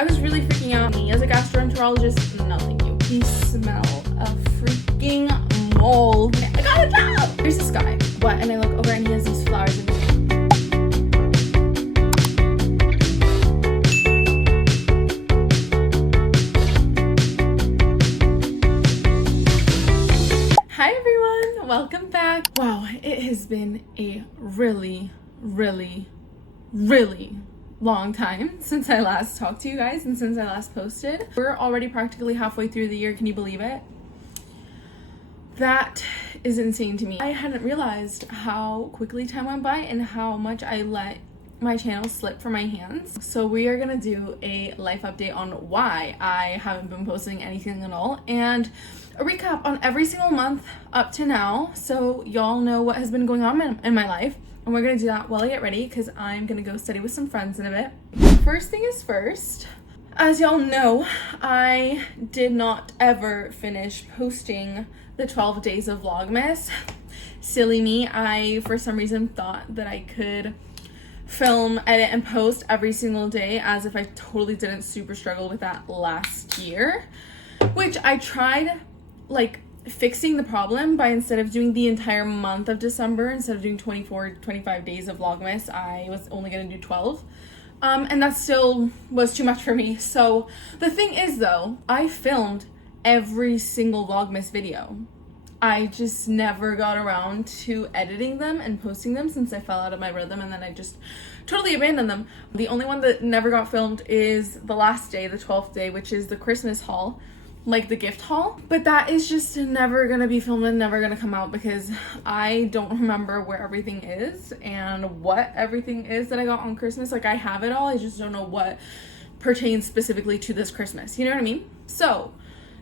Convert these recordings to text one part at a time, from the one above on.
I was really freaking out. Me as a gastroenterologist, no thank you. The smell of freaking mold. I got a job! There's this guy. What? And I look over and he has these flowers in his hand. Hi everyone, welcome back. Wow, it has been a really long time since I last talked to you guys and since I last posted. We're already practically halfway through the year. Can you believe it? That is insane to me. I hadn't realized how quickly time went by and how much I let my channel slip from my hands. So we are gonna do a life update on why I haven't been posting anything at all and a recap on every single month up to now, so y'all know what has been going on in my life. And we're gonna do that while I get ready because I'm gonna go study with some friends in a bit. First thing is first, as y'all know, I did not ever finish posting the 12 days of Vlogmas. Silly me, I for some reason thought that I could film, edit, and post every single day, as if I totally didn't super struggle with that last year, which I tried like fixing the problem by, instead of doing the entire month of December, instead of doing 25 days of Vlogmas, I was only gonna do 12. And that still was too much for me. So the thing is though, I filmed every single Vlogmas video. I just never got around to editing them and posting them since I fell out of my rhythm, and then I just totally abandoned them. The only one that never got filmed is the last day, the 12th day, which is the Christmas haul, like the gift haul, but that is just never gonna be filmed and never gonna come out because I don't remember where everything is and what everything is that I got on Christmas. Like, I have it all, I just don't know what pertains specifically to this Christmas, you know what I mean? So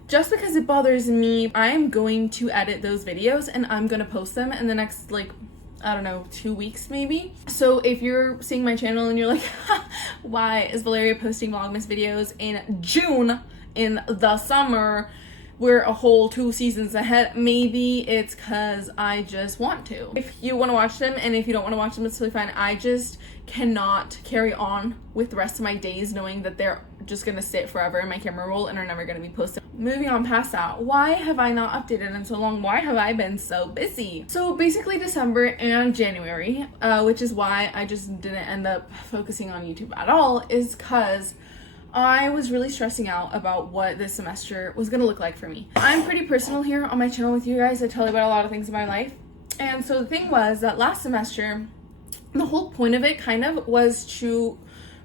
just because it bothers me, I'm going to edit those videos and I'm gonna post them in the next, like, I don't know, 2 weeks maybe. So if you're seeing my channel and you're like, why is Valeria posting Vlogmas videos in June in the summer? We're a whole 2 seasons ahead. Maybe it's because I just want to. If you want to watch them, and if you don't want to watch them, it's totally fine. I just cannot carry on with the rest of my days knowing that they're just gonna sit forever in my camera roll and are never gonna be posted. Moving on past that, why have I not updated in so long? Why have I been so busy? So basically December and January, which is why I just didn't end up focusing on YouTube at all, is because I was really stressing out about what this semester was gonna look like for me. I'm pretty personal here on my channel with you guys. I tell you about a lot of things in my life. And so the thing was that last semester, the whole point of it kind of was to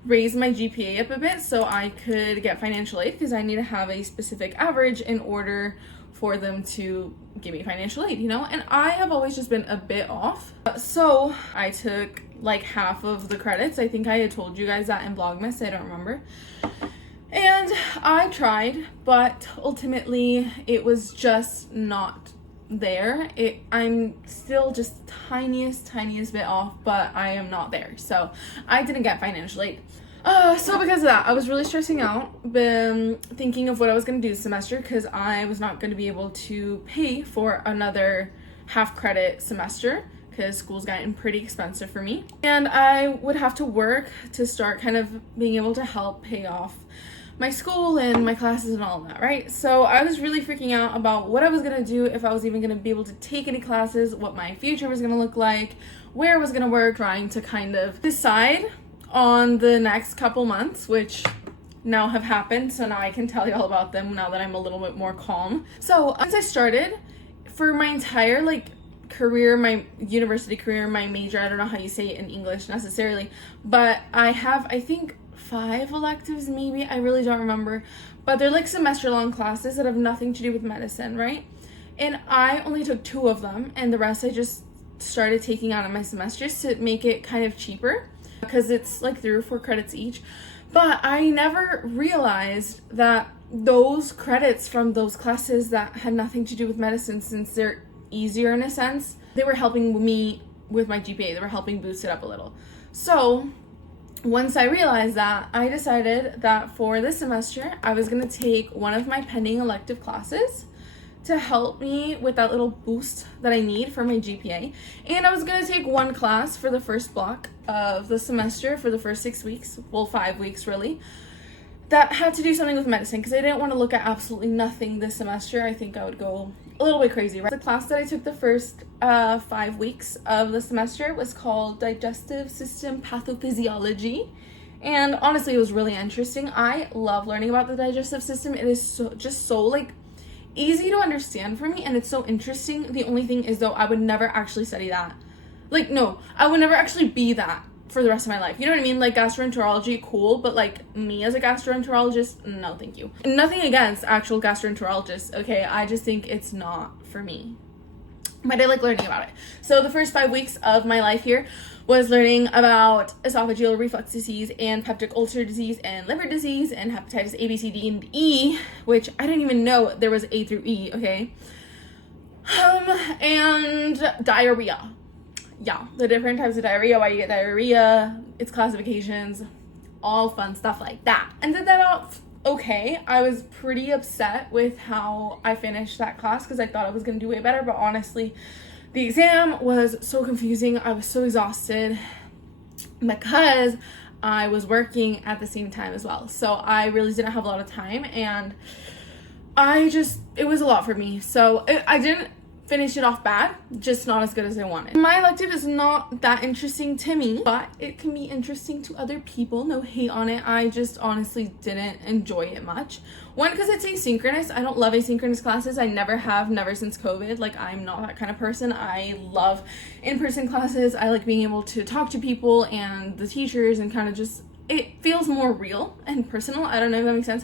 raise my GPA up a bit so I could get financial aid, because I need to have a specific average in order for them to give me financial aid, you know? And I have always just been a bit off. So I took like half of the credits. I think I had told you guys that in Vlogmas, I don't remember. And I tried, but ultimately it was just not there. I'm still just tiniest bit off, but I am not there. So I didn't get financial aid. So because of that, I was really stressing out, been thinking of what I was going to do this semester, because I was not going to be able to pay for another half credit semester because school's gotten pretty expensive for me. And I would have to work to start kind of being able to help pay off my school and my classes and all of that, right? So I was really freaking out about what I was gonna do, if I was even gonna be able to take any classes, what my future was gonna look like, where I was gonna work, trying to kind of decide on the next couple months, which now have happened, so now I can tell you all about them now that I'm a little bit more calm. So since I started, for my entire like career, my university career, my major, I don't know how you say it in English necessarily, but I have, I think, 5 electives maybe, I really don't remember, but they're like semester-long classes that have nothing to do with medicine, right? And I only took 2 of them, and the rest I just started taking out of my semesters to make it kind of cheaper, because it's like 3 or 4 credits each. But I never realized that those credits from those classes that had nothing to do with medicine, since they're easier in a sense, they were helping me with my GPA. They were helping boost it up a little. So once I realized that, I decided that for this semester, I was gonna take one of my pending elective classes to help me with that little boost that I need for my GPA. And I was gonna take 1 class for the first block of the semester for the first 6 weeks, well, 5 weeks really, that had to do something with medicine because I didn't want to look at absolutely nothing this semester. I think I would go a little bit crazy, right? The class that I took the first 5 weeks of the semester was called Digestive System Pathophysiology. And honestly, it was really interesting. I love learning about the digestive system. It is so like easy to understand for me, and it's so interesting. The only thing is, though, I would never actually study that. Like, no, I would never actually be that for the rest of my life. You know what I mean? Like, gastroenterology, cool, but like me as a gastroenterologist, no thank you. Nothing against actual gastroenterologists, okay? I just think it's not for me. But I like learning about it. So the first 5 weeks of my life here was learning about esophageal reflux disease and peptic ulcer disease and liver disease and hepatitis A, B, C, D, and E, which I didn't even know there was A through E, okay? And diarrhea. Yeah, the different types of diarrhea, why you get diarrhea, its classifications, all fun stuff like that. And did that off okay. I was pretty upset with how I finished that class because I thought I was going to do way better, but honestly, the exam was so confusing. I was so exhausted because I was working at the same time as well. So I really didn't have a lot of time, and it was a lot for me. So I didn't finish it off bad, just not as good as I wanted. My elective is not that interesting to me, but it can be interesting to other people. No hate on it. I just honestly didn't enjoy it much. One, because it's asynchronous. I don't love asynchronous classes. I never have, never since COVID. Like, I'm not that kind of person. I love in-person classes. I like being able to talk to people and the teachers and kind of just, it feels more real and personal. I don't know if that makes sense.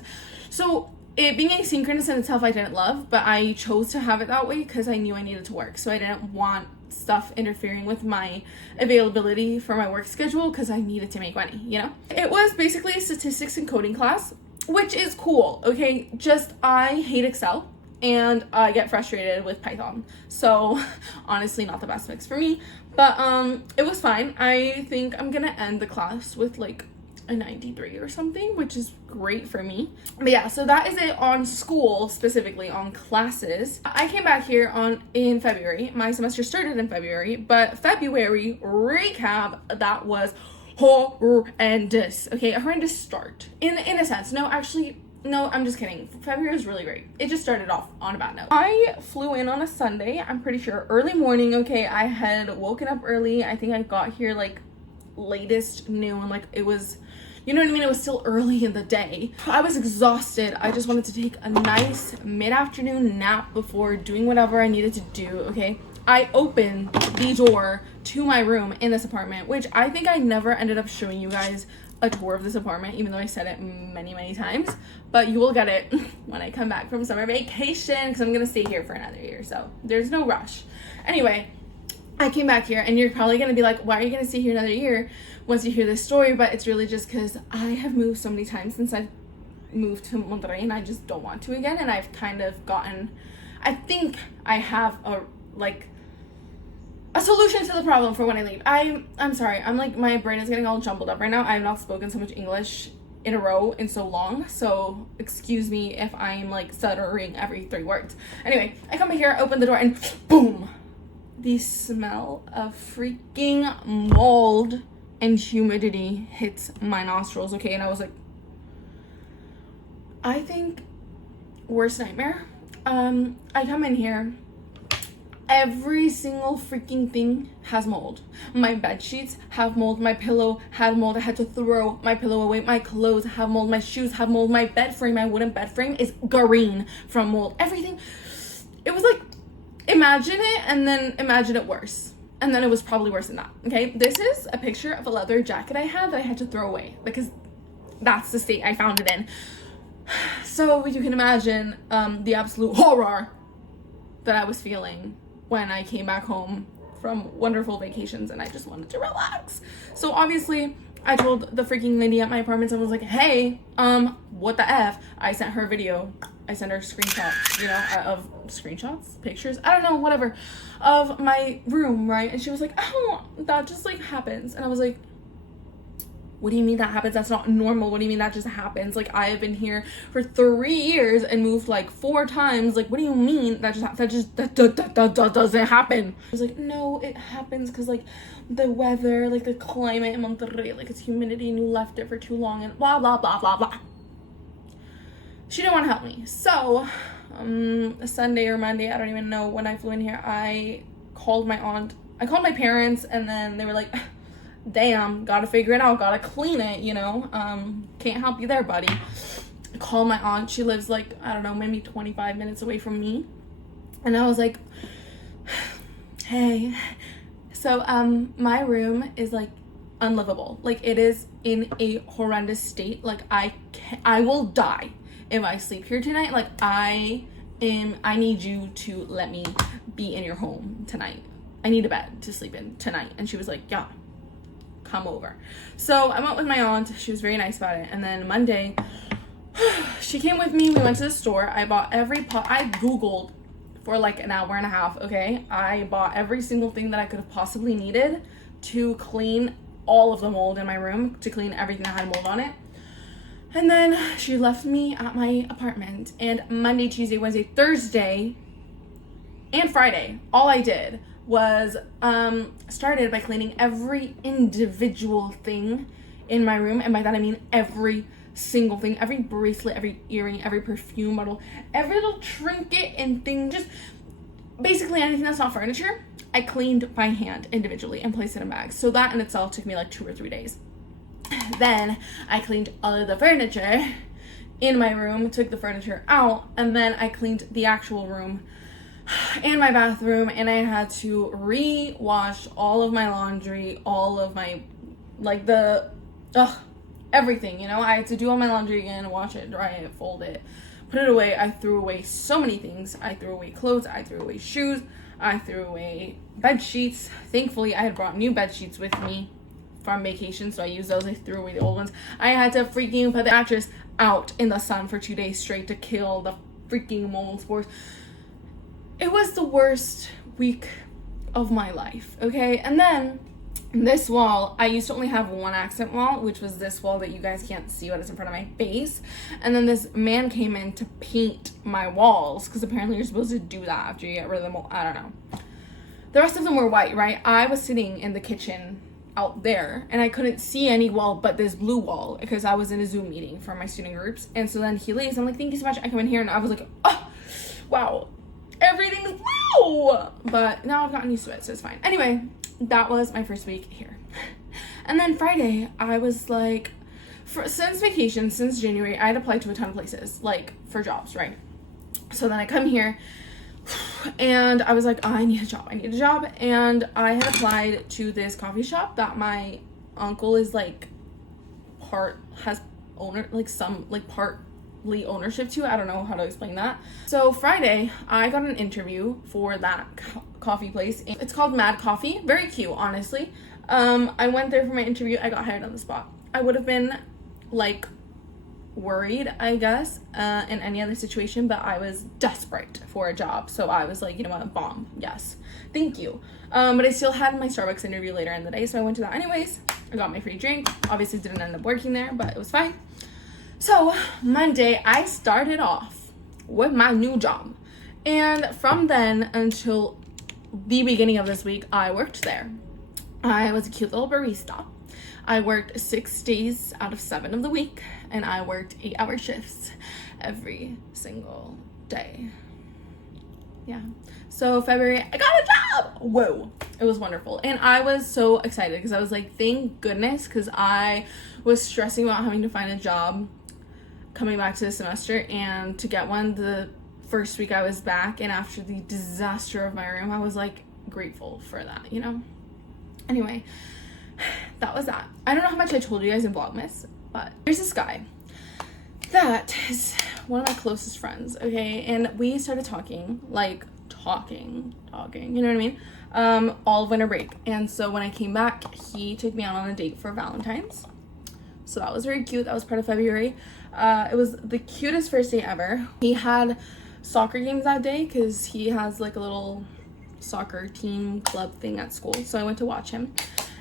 So it being asynchronous in itself, I didn't love, but I chose to have it that way because I knew I needed to work. So I didn't want stuff interfering with my availability for my work schedule because I needed to make money, you know? It was basically a statistics and coding class, which is cool, okay? Just, I hate Excel and I get frustrated with Python. So honestly, not the best mix for me, but it was fine. I think I'm gonna end the class with like a 93 or something, which is great for me. But yeah, so that is it on school, specifically on classes. I came back here in February. My semester started in February, but February recap, that was horrendous. Okay, a horrendous start in a sense. No, actually, no, I'm just kidding. February was really great. It just started off on a bad note. I flew in on a Sunday, I'm pretty sure, early morning. Okay, I had woken up early. I think I got here like latest noon. Like, it was, you know what I mean? It was still early in the day. I was exhausted. I just wanted to take a nice mid-afternoon nap before doing whatever I needed to do, okay? I opened the door to my room in this apartment, which I think I never ended up showing you guys a tour of this apartment, even though I said it many, many times. But you will get it when I come back from summer vacation, because I'm going to stay here for another year, so there's no rush. Anyway, I came back here, and you're probably going to be like, why are you going to stay here another year once you hear this story? But it's really just because I have moved so many times since I've moved to Monterrey, and I just don't want to again. And I've kind of gotten, I think I have a solution to the problem for when I leave. I'm sorry, I'm like, my brain is getting all jumbled up right now. I have not spoken so much English in a row in so long, so excuse me if I'm like stuttering every 3 words. Anyway, I come here, open the door, and boom, the smell of freaking mold and humidity hits my nostrils, okay? And I was like, I think worst nightmare. I come in here, every single freaking thing has mold. My bed sheets have mold, my pillow had mold, I had to throw my pillow away, my clothes have mold, my shoes have mold, my bed frame, my wooden bed frame is green from mold. Everything, it was like, imagine it and then imagine it worse. And then it was probably worse than that, okay? This is a picture of a leather jacket I had that I had to throw away because that's the state I found it in. So you can imagine the absolute horror that I was feeling when I came back home from wonderful vacations and I just wanted to relax. So obviously I told the freaking lady at my apartment, I was like, hey, what the F? I sent her a video. I sent her screenshots, you know, of screenshots, pictures, I don't know, whatever, of my room, right? And she was like, oh, that just like happens. And I was like, what do you mean that happens? That's not normal. What do you mean that just happens? Like, I have been here for 3 years and moved like 4 times. Like, what do you mean that doesn't happen? I was like, no, it happens because like the weather, like the climate in Monterrey, like it's humidity and you left it for too long and blah, blah, blah, blah, blah. she didn't want to help me. So Sunday or Monday, I don't even know when I flew in here, I called my aunt. I called my parents, and then they were like, damn, gotta figure it out, gotta clean it, you know, can't help you there, buddy. I called my aunt. She lives like, I don't know, maybe 25 minutes away from me. And I was like, hey. So my room is like unlivable. Like, it is in a horrendous state. Like, I will die if I sleep here tonight. Like, I need you to let me be in your home tonight. I need a bed to sleep in tonight. And she was like, yeah, come over. So I went with my aunt. She was very nice about it. And then Monday, she came with me. We went to the store. I bought every pot. I Googled for like an hour and a half, okay? I bought every single thing that I could have possibly needed to clean all of the mold in my room, to clean everything that had mold on it. And then she left me at my apartment. And Monday, Tuesday, Wednesday, Thursday, and Friday, all I did was started by cleaning every individual thing in my room. And by that I mean every single thing, every bracelet, every earring, every perfume bottle, every little trinket and thing, just basically anything that's not furniture, I cleaned by hand individually and placed it in bags. So that in itself took me like 2 or 3 days. Then I cleaned all of the furniture in my room, took the furniture out, and then I cleaned the actual room and my bathroom, and I had to re-wash all of my laundry, all of my, like, everything, you know. I had to do all my laundry again, wash it, dry it, fold it, put it away. I threw away so many things. I threw away clothes, I threw away shoes, I threw away bed sheets. Thankfully, I had brought new bed sheets with me from vacation, so I used those. I threw away the old ones. I had to freaking put the mattress out in the sun for 2 days straight to kill the freaking mold spores. It was the worst week of my life, okay? And then this wall, I used to only have one accent wall, which was this wall that you guys can't see what is in front of my face. And then this man came in to paint my walls, because apparently you're supposed to do that after you get rid of them all. I don't know. The rest of them were white, right? I was sitting in the kitchen out there, and I couldn't see any wall but this blue wall, because I was in a Zoom meeting for my student groups. And so then he leaves. I'm like, thank you so much. I come in here, and I was like, oh, wow, everything's blue. But now I've gotten used to it, so it's fine. Anyway, that was my first week here. And then Friday, I was like, since vacation, since January, I had applied to a ton of places, like, for jobs, right? So then I come here, and I was like, oh, I need a job. And I had applied to this coffee shop that my uncle is like partly ownership to. I don't know how to explain that. So Friday, I got an interview for that coffee place. It's called Mad Coffee. Very cute, honestly. I went there for my interview. I got hired on the spot. I would have been like worried, I guess, in any other situation, but I was desperate for a job. So I was like, you know what, bomb, yes, thank you. But I still had my Starbucks interview later in the day, so I went to that anyways. I got my free drink. Obviously didn't end up working there, but it was fine. So Monday, I started off with my new job, and from then until the beginning of this week, I worked there. I was a cute little barista. I worked 6 days out of 7 of the week, and I worked 8-hour shifts every single day. Yeah. So February, I got a job. Whoa. It was wonderful. And I was so excited because I was like, thank goodness, because I was stressing about having to find a job coming back to the semester, and to get one the first week I was back, and after the disaster of my room, I was like grateful for that, you know? Anyway, that was that. I don't know how much I told you guys in Vlogmas, but there's this guy that is one of my closest friends, okay? And we started talking, like talking, you know what I mean? All of winter break. And so when I came back, he took me out on a date for Valentine's. So that was very cute. That was part of February. It was the cutest first date ever. He had soccer games that day because he has like a little soccer team club thing at school. So I went to watch him.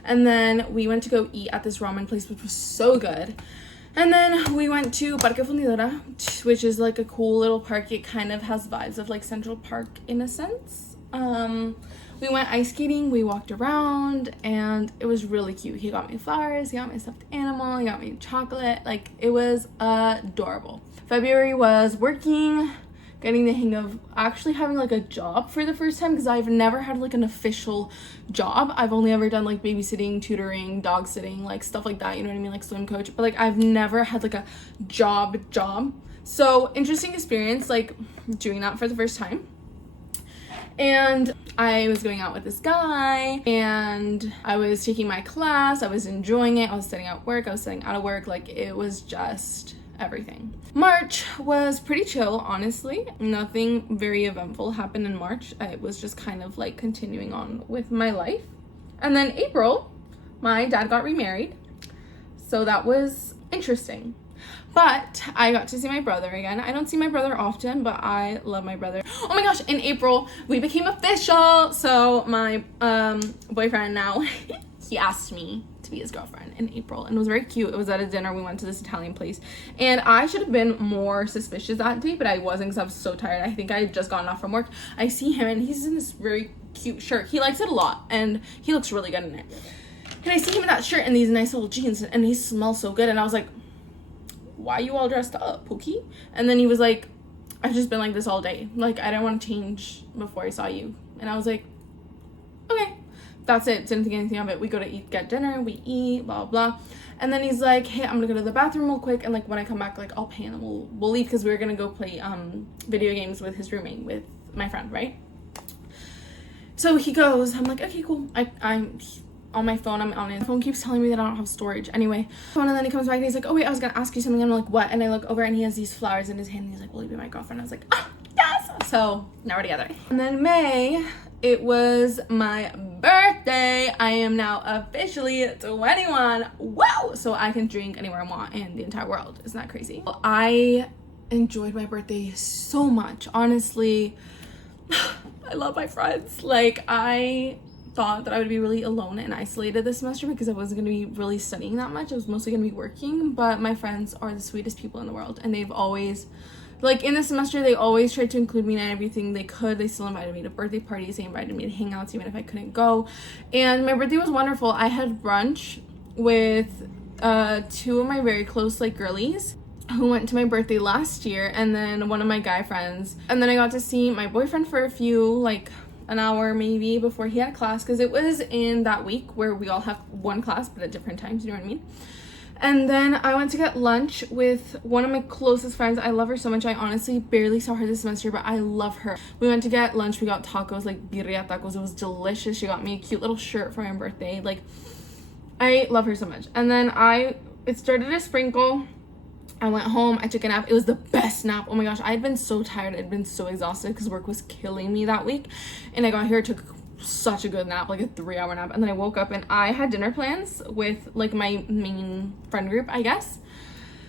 And then we went to go eat at this ramen place, which was so good. And then we went to Parque Fundidora, which is like a cool little park. It kind of has vibes of like Central Park in a sense. We went ice skating, we walked around, and it was really cute. He got me flowers, he got me a stuffed animal, he got me chocolate. Like, it was adorable. February was working, getting the hang of actually having like a job for the first time, because I've never had like an official job. I've only ever done like babysitting, tutoring, dog sitting, like stuff like that, you know what I mean, like swim coach, but like I've never had like a job. So interesting experience, like doing that for the first time. And I was going out with this guy, and I was taking my class, I was enjoying it, I was studying at work, I was studying out of work, like it was just everything. March was pretty chill, honestly. Nothing very eventful happened in March. It was just kind of like continuing on with my life. And then April, my dad got remarried, so that was interesting. But I got to see my brother again. I don't see my brother often, but I love my brother. Oh my gosh, in April, we became official. So my boyfriend now, he asked me to be his girlfriend in April, and it was very cute. It was at a dinner. We went to this Italian place, and I should have been more suspicious that day, but I wasn't, because I was so tired. I think I had just gotten off from work. I see him, and he's in this very cute shirt. He likes it a lot, and he looks really good in it. And I see him in that shirt and these nice little jeans, and he smells so good, and I was like, why you all dressed up, Pookie? And then he was like, I've just been like this all day. Like, I didn't want to change before I saw you. And I was like, okay, that's it. Didn't think anything of it. We go to get dinner, we eat, blah, blah. And then he's like, hey, I'm gonna go to the bathroom real quick, and like when I come back, like I'll pay, and then we'll leave, because we were gonna go play video games with his roommate, with my friend, right? So he goes, I'm like, okay, cool. I'm on my phone, I'm on it. My phone keeps telling me that I don't have storage. Anyway, and then he comes back and he's like, oh wait, I was gonna ask you something. I'm like, what? And I look over and he has these flowers in his hand, and he's like, will you be my girlfriend? I was like, ah, yes! So now we're together. And then May, it was my birthday. I am now officially 21. Wow! So I can drink anywhere I want in the entire world. Isn't that crazy? I enjoyed my birthday so much. Honestly, I love my friends. Like, I thought that I would be really alone and isolated this semester, because I wasn't going to be really studying that much. I was mostly going to be working, but my friends are the sweetest people in the world, and they've always, like, in the semester, they always tried to include me in everything they could. They still invited me to birthday parties, they invited me to hangouts even if I couldn't go, and my birthday was wonderful. I had brunch with two of my very close, like, girlies who went to my birthday last year, and then one of my guy friends, and then I got to see my boyfriend for a few, like, an hour maybe before he had class, because it was in that week where we all have one class but at different times, you know what I mean? And then I went to get lunch with one of my closest friends. I love her so much. I honestly barely saw her this semester, but I love her. We went to get lunch. We got tacos, like birria tacos. It was delicious. She got me a cute little shirt for my birthday. Like, I love her so much. And then it started to sprinkle. I went home, I took a nap. It was the best nap. Oh my gosh, I had been so tired. I'd been so exhausted because work was killing me that week. And I got here, took such a good nap, like a 3-hour nap. And then I woke up and I had dinner plans with like my main friend group, I guess.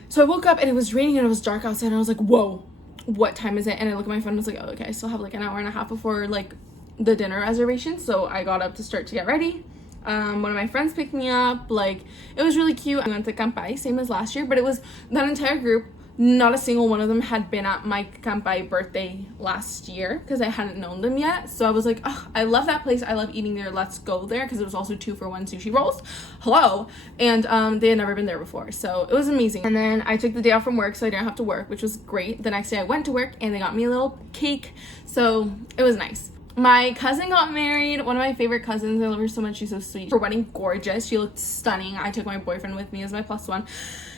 So I woke up and it was raining and it was dark outside. And I was like, whoa, what time is it? And I looked at my phone and was like, oh, okay, I still have like an hour and a half before like the dinner reservation. So I got up to start to get ready. One of my friends picked me up. Like, it was really cute. I went to Campai, same as last year, but it was that entire group. Not a single one of them had been at my Campai birthday last year because I hadn't known them yet. So I was like, oh, I love that place. I love eating there. Let's go there, because it was also 2-for-1 sushi rolls. Hello. And they had never been there before. So it was amazing. And then I took the day off from work so I didn't have to work, which was great. The next day I went to work and they got me a little cake. So it was nice. My cousin got married, one of my favorite cousins. I love her so much. She's so sweet. Her wedding, gorgeous. She looked stunning. I took my boyfriend with me as my +1.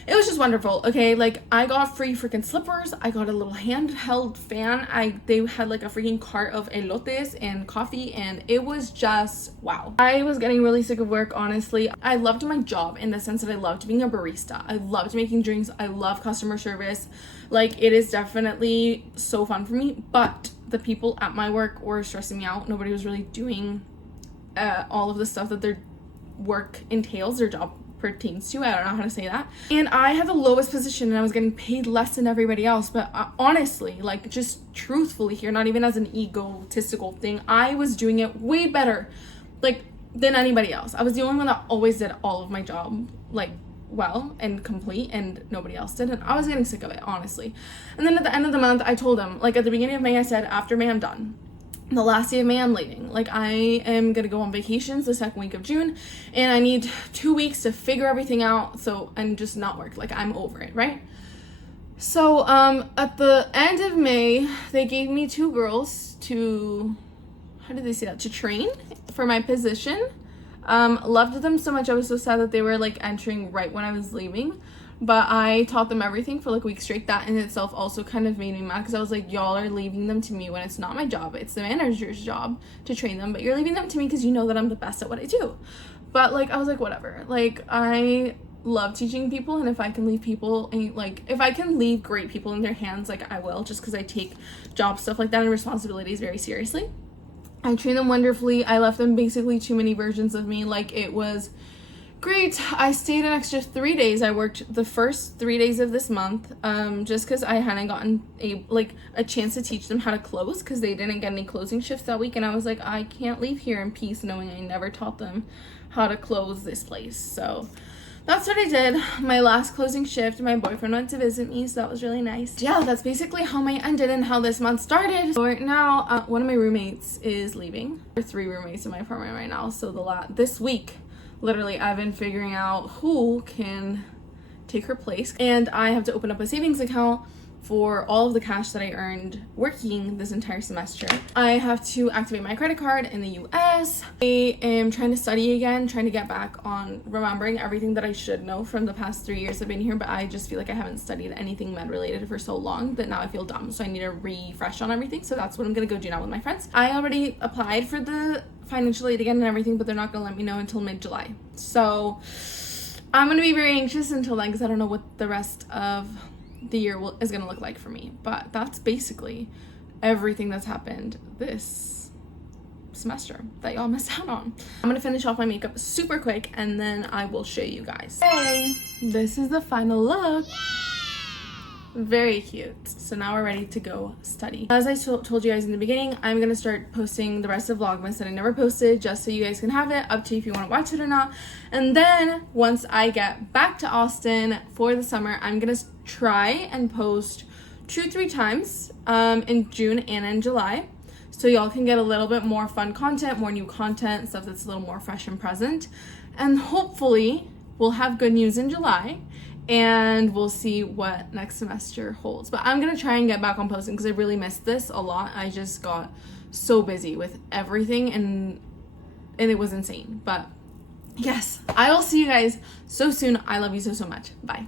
It was just wonderful. Okay, like, I got free freaking slippers. I got a little handheld fan. They had like a freaking cart of elotes and coffee, and it was just wow. I was getting really sick of work, honestly. I loved my job in the sense that I loved being a barista. I loved making drinks. I love customer service. Like, it is definitely so fun for me, but the people at my work were stressing me out. Nobody was really doing all of the stuff that their work entails, their job pertains to. I don't know how to say that. And I had the lowest position and I was getting paid less than everybody else. But honestly, like, just truthfully here, not even as an egotistical thing, I was doing it way better, like, than anybody else. I was the only one that always did all of my job, like, well and complete, and nobody else did, and I was getting sick of it, honestly. And then at the end of the month, I told him, like, at the beginning of May, I said, after May, I'm done. The last day of May, I'm leaving. Like, I am gonna go on vacations the second week of June, and I need 2 weeks to figure everything out, so, and just not work. Like, I'm over it, right? So at the end of May, they gave me 2 girls to, how did they say that, to train for my position. Loved them so much. I was so sad that they were like entering right when I was leaving, but I taught them everything for like a week straight. That in itself also kind of made me mad, because I was like, y'all are leaving them to me when it's not my job. It's the manager's job to train them, but you're leaving them to me because you know that I'm the best at what I do. But like, I was like, whatever. Like, I love teaching people, and if I can leave people, and like, if I can leave great people in their hands, like I will, just because I take job stuff like that and responsibilities very seriously. I trained them wonderfully. I left them basically too many versions of me. Like, it was great. I stayed an extra 3 days. I worked the first 3 days of this month, just because I hadn't gotten a chance to teach them how to close, because they didn't get any closing shifts that week, and I was like, I can't leave here in peace knowing I never taught them how to close this place. So that's what I did. My last closing shift, my boyfriend went to visit me, so that was really nice. Yeah, that's basically how May ended and how this month started. So right now, one of my roommates is leaving. There are 3 roommates in my apartment right now, so this week, literally, I've been figuring out who can take her place, and I have to open up a savings account for all of the cash that I earned working this entire semester. I have to activate my credit card in the US. I am trying to study again, trying to get back on remembering everything that I should know from the past 3 years I've been here, but I just feel like I haven't studied anything med related for so long that now I feel dumb, so I need to refresh on everything. So that's what I'm gonna go do now with my friends. I already applied for the financial aid again and everything, but they're not gonna let me know until mid-July. So I'm gonna be very anxious until then, because I don't know what the rest of the year is gonna look like for me. But that's basically everything that's happened this semester that y'all missed out on. I'm gonna finish off my makeup super quick, and then I will show you guys. Hey, this is the final look. Very cute. So now we're ready to go study. As I told you guys in the beginning, I'm gonna start posting the rest of Vlogmas that I never posted, just so you guys can have it, up to you if you want to watch it or not. And then once I get back to Austin for the summer, I'm gonna try and post 2-3 times in June and in July, so y'all can get a little bit more fun content, more new content, stuff that's a little more fresh and present. And hopefully we'll have good news in July, and we'll see what next semester holds. But I'm gonna try and get back on posting, because I really missed this a lot. I just got so busy with everything, and it was insane. But yes, I will see you guys so soon. I love you so much. Bye.